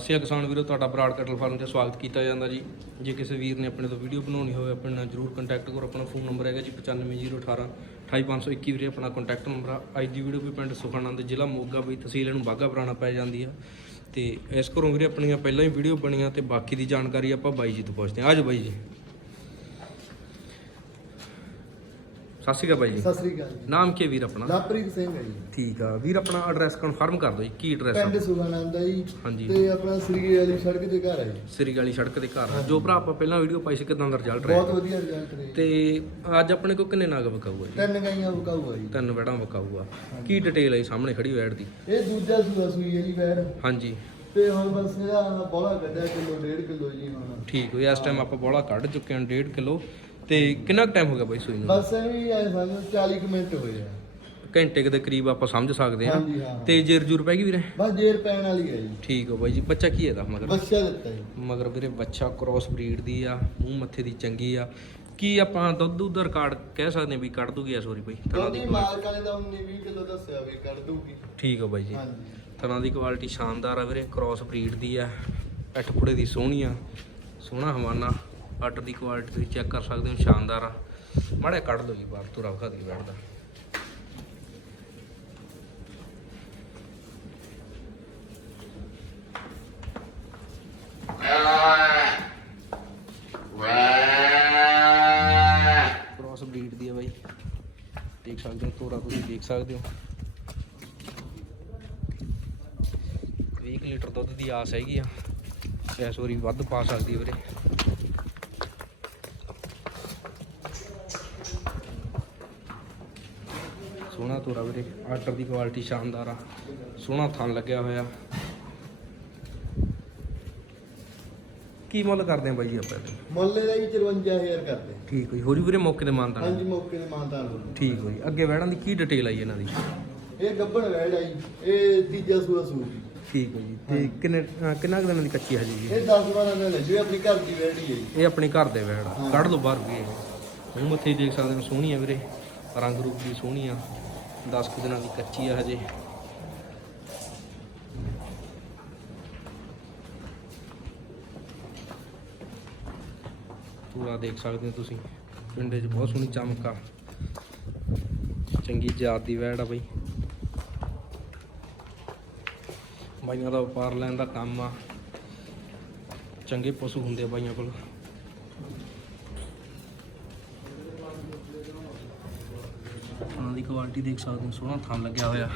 ਅਸੀਂ ਕਿਸਾਨ ਵੀਰੋ, ਤੁਹਾਡਾ ਬਰਾਡ ਕਟਲ ਫਾਰਮ ਤੇ ਸਵਾਗਤ ਕੀਤਾ ਜਾਂਦਾ ਜੀ। ਜੇ ਕਿਸੇ ਵੀਰ ਨੇ ਆਪਣੇ ਤੋਂ ਵੀਡੀਓ ਬਣਾਉਣੀ ਹੋਵੇ, ਆਪਣੇ ਨਾਲ ਜਰੂਰ ਕੰਟੈਕਟ ਕਰੋ। ਆਪਣਾ ਫੋਨ ਨੰਬਰ ਹੈਗਾ ਜੀ 9501 28521 ਵੀਰੇ, ਆਪਣਾ ਕੰਟੈਕਟ ਨੰਬਰ ਆ। ਅੱਜ ਦੀ ਵੀਡੀਓ ਵੀ ਪਿੰਡ ਸੁਖਾਨੰਦ ਜ਼ਿਲ੍ਹਾ ਮੋਗਾ ਬਈ ਤਹਿਸੀਲ ਨੂੰ ਬਾਗਾ ਪੁਰਾਣਾ ਪੈ ਜਾਂਦੀ ਆ। ਤੇ ਇਸ ਘਰੋਂ ਵੀਰੇ ਆਪਣੀਆਂ ਪਹਿਲਾਂ ਹੀ ਵੀਡੀਓ ਬਣੀਆਂ ਤੇ ਬਾਕੀ ਦੀ ਜਾਣਕਾਰੀ ਆਪਾਂ ਬਾਈ ਜੀ ਤੋਂ ਪੁੱਛਦੇ ਹਾਂ। ਆਜੋ ਬਾਈ ਜੀ। ਸਤਿ ਸ਼੍ਰੀ ਅਕਾਲ ਬਾਈ ਜੀ। ਸਤਿ ਸ੍ਰੀ ਅਕਾਲ ਜੀ। ਨਾਮ ਕੀ ਹੈ ਵੀਰ ਆਪਣਾ? ਲਵਪ੍ਰੀਤ ਸਿੰਘ ਹੈ ਜੀ। ਠੀਕ ਆ। ਵੀਰ ਆਪਣਾ ਐਡਰੈਸ ਕਨਫਰਮ ਕਰ ਦਿਓ ਜੀ ਕੀ ਐਡਰੈਸ ਪਿੰਡ ਆ ਸੁਖਾਨੰਦ ਹੈ ਜੀ। ਹਾਂਜੀ। ਤੇ ਆਪਣਾ ਸ੍ਰੀ ਵਾਲੀ ਸੜਕ ਦੇ ਘਰ ਹੈ ਜੀ। ਸ੍ਰੀ ਗਾਲੀ ਸੜਕ ਦੇ ਘਰ ਆ। ਜੋ ਭਰਾ ਆਪਾਂ ਪਹਿਲਾਂ ਵੀਡੀਓ ਪਾਈ ਸੀ ਕਿਦਾਂ ਦਾ ਰਿਜ਼ਲਟ ਰਿਹਾ? ਬਹੁਤ ਵਧੀਆ ਰਿਜ਼ਲਟ ਰਿਹਾ ਤੇ ਅੱਜ ਆਪਣੇ ਕੋਲ ਕਿੰਨੇ ਨਾਗ ਵਿਕਾਊ ਆ ਜੀ? ਤਿੰਨ ਗਾਈਆਂ ਵਿਕਾਊ ਆ ਜੀ। ਤਿੰਨ ਵੜਾਂ ਵਿਕਾਊ ਆ ਕੀ ਡਿਟੇਲ ਹੈ ਸਾਹਮਣੇ ਖੜੀ ਵੈੜ ਦੀ? ਇਹ ਦੂਜਾ ਸੂਆ ਸੂਈ ਹੈ ਜੀ ਵੈਰ। ਹਾਂਜੀ। ਤੇ ਹੁਣ ਬਸ ਇਹਦਾ ਬੋਲਾ ਕੱਢਿਆ ਕਿਲੋ ਡੇਢ ਕਿਲੋ ਜੀ ਹੁਣ। ਠੀਕ ਹੋਇਆ ਇਸ ਟਾਈਮ ਆਪਾਂ ਬੋਲਾ ਕੱਢ ਚੁੱਕੇ ਹਾਂ 1.5 ਕਿਲੋ। ਤੇ ਕਿੰਨਾ ਟਾਈਮ ਹੋ ਗਿਆ ਬਾਈ ਸੂਈ ਨੂੰ? ਬਸ ਇਹ ਵੀ ਐ ਸਾਨੂੰ 40 ਕੁ ਮਿੰਟ ਹੋਏ ਆ। ਘੰਟੇ ਕੁ ਦੇ ਕਰੀਬ ਆਪਾਂ ਸਮਝ ਸਕਦੇ ਹਾਂ। ਹਾਂਜੀ ਹਾਂ। ਤੇ ਜੇਰ ਜੂਰ ਪੈ ਗਈ ਵੀਰੇ? ਬਸ ਜੇਰ ਪੈਣ ਵਾਲੀ ਹੈ ਜੀ। ਠੀਕ ਹੋ ਬਾਈ ਜੀ ਬੱਚਾ ਕੀ ਹੈ ਦਾ ਮਗਰ? ਬੱਚਾ ਦਿੱਤਾ ਜੀ। ਮਗਰ ਵੀਰੇ ਬੱਚਾ ਕ੍ਰੋਸ ਬਰੀਡ ਦੀ ਆ ਮੂੰਹ ਮੱਥੇ ਦੀ ਚੰਗੀ ਆ। ਕੀ ਆਪਾਂ ਦੁੱਧ ਦੁੱਧ ਦਾ ਰਿਕਾਰਡ ਕਹਿ ਸਕਦੇ ਹਾਂ ਵੀ ਕੱਢ ਦੂਗੀ ਆ ਸੋਰੀ ਬਾਈ ਥਣਾ ਦੀ ਦੋਦੀ ਮਾਲਕਾਂ ਤਾਂ 19 20 ਕਿਲੋ ਦੱਸਿਆ ਵੀ ਕੱਢ ਦੂਗੀ। ਠੀਕ ਹੋ ਬਾਈ ਜੀ। ਹਾਂਜੀ। ਦੀ ਕੁਆਲਿਟੀ ਸ਼ਾਨਦਾਰ ਆ ਵੀਰੇ ਕ੍ਰਾਸ ਬਰੀਡ ਦੀ ਆ ਪੈਠ ਪੁੜੇ ਦੀ ਸੋਹਣੀ ਆ ਸੋਹਣਾ ਹਵਾਨਾ। ਆਟਰ ਦੀ ਕੁਆਲਿਟੀ ਤੁਸੀਂ ਚੈੱਕ ਕਰ ਸਕਦੇ ਹੋ, ਸ਼ਾਨਦਾਰ ਆ। ਮਾੜੇ ਕੱਢ ਲਓ ਜੀ, ਬਾਹਰ ਤੁਰਾ ਵਿਖਾ ਦੀ। ਬੈਠਦਾ ਕ੍ਰਾਸ ਬਰੀਡ ਦੀ ਆ ਬਾਈ। ਦੇਖ ਸਕਦੇ ਹੋ ਤੋਰਾ ਤੁਸੀਂ ਦੇਖ ਸਕਦੇ ਹੋ। 20 ਲੀਟਰ ਦੁੱਧ ਦੀ ਆਸ ਹੈਗੀ ਆ। ਇਸ ਵਾਰੀ ਵੱਧ ਪਾ ਸਕਦੀ ਹੈ ਵੀਰੇ। ਸੋਹਣਾ ਤੋਰਾ ਵੀਰੇ। ਆਟਰ ਦੀ ਕੁਆਲਿਟੀ ਸ਼ਾਨਦਾਰ ਆ। ਸੋਹਣਾ ਥਣ ਲੱਗਿਆ ਹੋਇਆ। ਕੀ ਮੁੱਲ ਕਰਦੇ ਆ ਬਾਈ ਜੀ ਆਪਾਂ ਇਹਦੇ? ਮੁੱਲ ਇਹਦਾ ਜੀ 54000 ਕਰਦੇ ਠੀਕ ਹੋਈ ਹੋਰੀ ਵੀਰੇ ਮੌਕੇ ਤੇ ਮਾਨਤਾ ਹਾਂਜੀ ਮੌਕੇ ਤੇ ਮਾਨਦਾਰ ਹੋ ਠੀਕ ਹੋਈ ਅੱਗੇ ਵਹਿੜਾਂ ਦੀ ਕੀ ਡਿਟੇਲ ਆਈ ਇਹਨਾਂ ਦੀ? ਇਹ ਗੱਬਣ ਵੈੜ ਆਈ ਇਹ ਤੀਜਾ ਸੂਆ ਸੂਈ ਠੀਕ ਹੈ ਜੀ। ਤੇ ਕਿੰਨੇ ਅਹ ਕਿੰਨਾ ਕੁ ਦਿਨਾਂ ਦੀ ਕੱਚੀ ਹੈ ਜੀ? ਇਹ 10 12 ਦਿਨ ਲੈ ਜੋ ਆਪਣੀ ਘਰ ਦੀ ਵੈੜੀ ਹੈ ਜੀ। ਇਹ ਆਪਣੇ ਘਰ ਦੇ ਵੈੜ ਆ। ਹਾਂ। ਕੱਢ ਲਓ ਬਾਹਰ ਵੀ ਇਹ। ਮੂੰਹ ਮੱਥੇ ਦੇਖ ਸਕਦੇ ਹੋ ਸੋਹਣੀ ਆ ਵੀਰੇ। ਰੰਗ ਰੂਪ ਵੀ ਸੋਹਣੀ ਆ। 10 ਕੁ ਦਿਨਾਂ ਦੀ ਕੱਚੀ ਆ ਹਜੇ। ਪੂਰਾ ਦੇਖ ਸਕਦੇ ਹੋ ਤੁਸੀਂ, ਪਿੰਡੇ 'ਚ ਬਹੁਤ ਸੋਹਣੀ ਚਮਕ ਆ। ਚੰਗੀ ਜਾਤ ਦੀ ਵੈੜ ਆ ਬਈ। ਬਾਈਆਂ ਦਾ ਵਪਾਰ ਲੈਣ ਦਾ ਕੰਮ ਆ। ਚੰਗੇ ਪਸ਼ੂ ਹੁੰਦੇ ਆ ਬਾਈਆਂ ਕੋਲ। ਉਹਨਾਂ ਦੀ ਕੁਆਲਿਟੀ ਦੇਖ ਸਕਦੇ ਹੋ ਸੋਹਣਾ ਥਣ ਲੱਗਿਆ ਹੋਇਆ।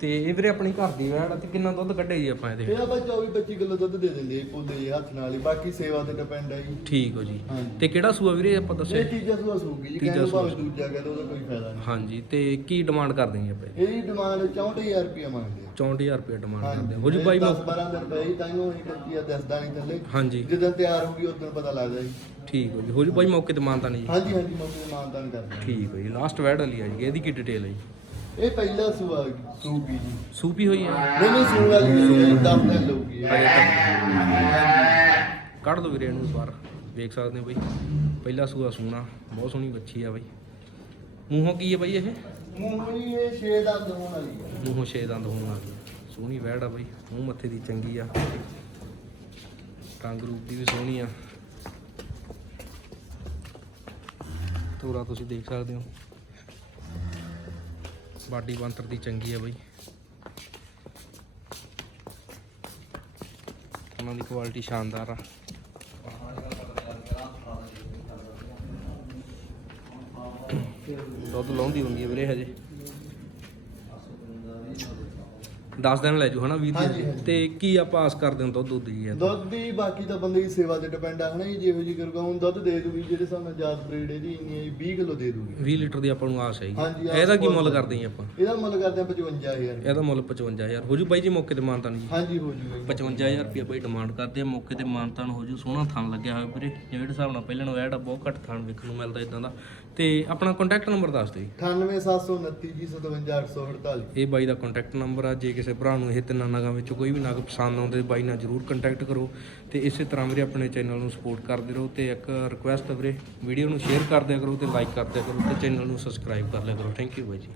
ਤੇ ਇਹ ਵੀਰੇ ਆਪਣੀ ਘਰ ਦੀ ਵੈੜ ਆ ਤੇ ਕਿੰਨਾ ਦੁੱਧ ਕੱਢੇ ਜੀ ਆਪਾਂ ਇਹਦੇ ਇਹ ਆਪਾਂ 24 25 ਕਿਲੋ ਦੁੱਧ ਦੇ ਦਿੰਦੇ ਆ ਪੋਲੇ ਜੀ ਹੱਥ ਨਾਲ ਹੀ। ਬਾਕੀ ਸੇਵਾ ਤੇ ਡਿਪੈਂਡ ਹੈ ਜੀ। ਠੀਕ ਹੋ ਜੀ। ਹਾਂਜੀ। ਤੇ ਕਿਹੜਾ ਸੂਆ ਵੀਰੇ ਆਪਾਂ ਇਹ ਦੱਸਿਆ ਤੀਜਾ ਸੂਆ ਸੂਗੀ ਜੀ ਤੀਜਾ ਕਹਿੰਦੇ ਸੂਆ ਭਾਵੇਂ ਦੂਜਾ ਕਹਿੰਦੇ ਉਹਦਾ ਕੋਈ ਫਾਇਦਾ ਨਹੀਂ। ਹਾਂਜੀ ਤੇ ਕੀ ਡਿਮਾਂਡ ਕਰਦੇ ਜੀ ਆਪਾਂ ਇਹਦੀ ਡਿਮਾਂਡ 64000 ਰੁਪਏ ਮੰਗਦੇ ਆ। 64000 ਰੁਪਏ ਡਿਮਾਂਡ ਕਰਦੇ ਆ। ਹੋ ਜੀ ਬਾਈ 10 ਮੌਕੇ- 12 ਦਿਨ ਪਏ ਤਾਂ ਇਹਨੂੰ ਇਹ ਕੱਤੀ ਆ ਦੱਸਦਾ ਨਹੀਂ ਥੱਲੇ। ਹਾਂਜੀ। ਜਦੋਂ ਤਿਆਰ ਹੋਊਗੀ ਉਦੋਂ ਪਤਾ ਲੱਗਦਾ ਜੀ। ਠੀਕ ਹੋ ਜੀ। ਹੋ ਜੀ ਬਾਈ ਮੌਕੇ ਤੇ ਮਾਨਤਾ ਨਹੀਂ ਜੀ। ਹਾਂਜੀ ਹਾਂਜੀ ਮੌਕੇ ਤੇ ਮਾਨਦਾਨ ਕਰਦੇ ਠੀਕ ਹੋ ਜੀ ਲਾਸਟ ਵੈੜ ਵਾਲੀ ਆ ਜੀ। ਇਹਦੀ ਕੀ ਡਿਟੇਲ ਹੈ ਜੀ? ਆ। ਇਹ ਪਹਿਲਾ ਸੂਆ ਸੂਗੀ ਜੀ। ਸੂਪੀ ਹੋਈ ਆ? ਨਹੀਂ ਨਹੀਂ ਸੂਣ ਵਾਲੀ ਨਹੀਂ 10 ਦਿਨ ਲਊਗੀ ਇਹ। ਕੱਢ ਦੋ ਵੀਰੇ ਇਹਨੂੰ ਬਾਹਰ ਵੇਖ ਸਕਦੇ ਹੋ ਬਈ। ਪਹਿਲਾ ਸੂਆ ਸੂਣਾ ਬਹੁਤ ਸੋਹਣੀ ਬੱਚੀ ਆ ਬਈ। ਮੂੰਹੋਂ ਕੀ ਹੈ ਬਈ ਇਹ? ਮੂੰਹ ਜੀ ਇਹ 6 ਦੰਦ ਹੋਣ ਵਾਲੀ ਹੈ ਮੂੰਹੋਂ ਛੇ ਦੰਦ ਹੋਣ ਲੱਗ ਸੋਹਣੀ ਵੈੜ ਆ ਬਈ ਮੂੰਹ ਮੱਥੇ ਦੀ ਚੰਗੀ ਆ। ਰੰਗ ਰੂਪ ਦੀ ਵੀ ਸੋਹਣੀ ਆ। ਤੋਰਾ ਤੁਸੀਂ ਦੇਖ ਸਕਦੇ ਹੋ। ਬਾਡੀ ਬੰਤਰ ਦੀ ਚੰਗੀ ਆ ਬਈ। ਉਹਨਾਂ ਦੀ ਕੁਆਲਿਟੀ ਸ਼ਾਨਦਾਰ ਆ। ਦੁੱਧ ਲਾਉਂਦੀ ਹੁੰਦੀ ਹੈ ਵੀਰੇ ਹਜੇ। 10 ਦਿਨ ਲੈ ਜੂ ਹਨਾ ਵੀਰ ਹਾਂਜੀ, ਜੀ ਹਾਂਜੀ। ਤੇ ਕੀ ਆਪਾਂ ਆਸ ਕਰਦੇ ਹਾਂ ਦੁੱਧ ਦੁੱਧ ਹੈ ਦੁੱਧ ਦੀ ਬਾਕੀ ਤਾਂ ਬੰਦੇ ਦੀ ਸੇਵਾ ਤੇ ਡਿਪੈਂਡ ਆ ਹਨਾ ਜੀ ਜਿਹੋ ਜੀ ਕਰੂਗਾ ਹੁਣ ਦੁੱਧ ਦੇ ਦੂਗੀ ਜਿਹੜੇ ਹਿਸਾਬ ਨਾਲ ਜਾਤ ਬਰੀਡ ਇਹਦੀ ਇੰਨੀ ਹੈ ਜੀ, 20 ਕਿਲੋ ਦੇ ਦੂਗੀ। 20 ਲੀਟਰ ਦੀ ਆਪਾਂ ਨੂੰ ਆਸ ਹਾਂਜੀ, ਆਸ ਇਹਦਾ ਕੀ ਮੁੱਲ ਹੈ। ਕਰਦੇ ਹਾਂ ਆਪਾਂ? ਇਹਦਾ ਮੁੱਲ ਕਰਦੇ ਆ 55000 ਇਹਦਾ ਮੁੱਲ 55000 ਹੋ ਜੂ ਬਾਈ ਜੀ ਮੌਕੇ ਤੇ ਮਾਨਤਾਨ ਜੀ? ਹਾਂਜੀ ਹੋ ਜੂਗਾ 55000 ਰੁਪਏ ਬਾਈ ਡਿਮਾਂਡ ਕਰਦੇ ਆ ਮੌਕੇ ਤੇ ਮਾਨਤਾਨ ਹੋ ਜੂ ਸੋਹਣਾ ਥਣ ਲੱਗਿਆ ਹੋਇਆ ਵੀਰੇ। ਜਿਹੜੇ ਹਿਸਾਬ ਨਾਲ ਪਹਿਲਾਂ ਨੂੰ ਐਡ ਬਹੁਤ ਘੱਟ ਥਣ ਵੇਖਣ ਨੂੰ ਮਿਲਦਾ ਇਦਾਂ ਦਾ। ਤੇ ਆਪਣਾ ਕੰਟੈਕਟ ਨੰਬਰ ਦੱਸ ਦਿਓ ਜੀ। 98729 ਜੀ 57848 ਇਹ ਬਾਈ ਦਾ ਕੰਟੈਕਟ ਨੰਬਰ ਆ ਜੇ ਕਿਸੇ ਭਰਾ ਨੂੰ ਇਹ ਤਿੰਨਾਂ ਨਗਾਂ ਵਿੱਚੋਂ ਕੋਈ ਵੀ ਨਗ ਪਸੰਦ ਆਉਂਦੇ, ਬਾਈ ਨਾਲ ਜਰੂਰ ਕੰਟੈਕਟ ਕਰੋ ਤੇ ਇਸੇ ਤਰ੍ਹਾਂ ਵੀਰੇ ਆਪਣੇ ਚੈਨਲ ਨੂੰ ਸਪੋਰਟ ਕਰਦੇ ਰਹੋ ਤੇ ਇੱਕ ਰਿਕੁਐਸਟ ਵੀਰੇ, ਵੀਡੀਓ ਨੂੰ ਸ਼ੇਅਰ ਕਰਦਿਆ ਕਰੋ ਤੇ ਲਾਈਕ ਕਰਦਿਆ ਕਰੋ ਤੇ ਚੈਨਲ ਨੂੰ ਸਬਸਕ੍ਰਾਈਬ ਕਰ ਲਿਆ ਕਰੋ। ਥੈਂਕ ਯੂ ਬਾਈ ਜੀ।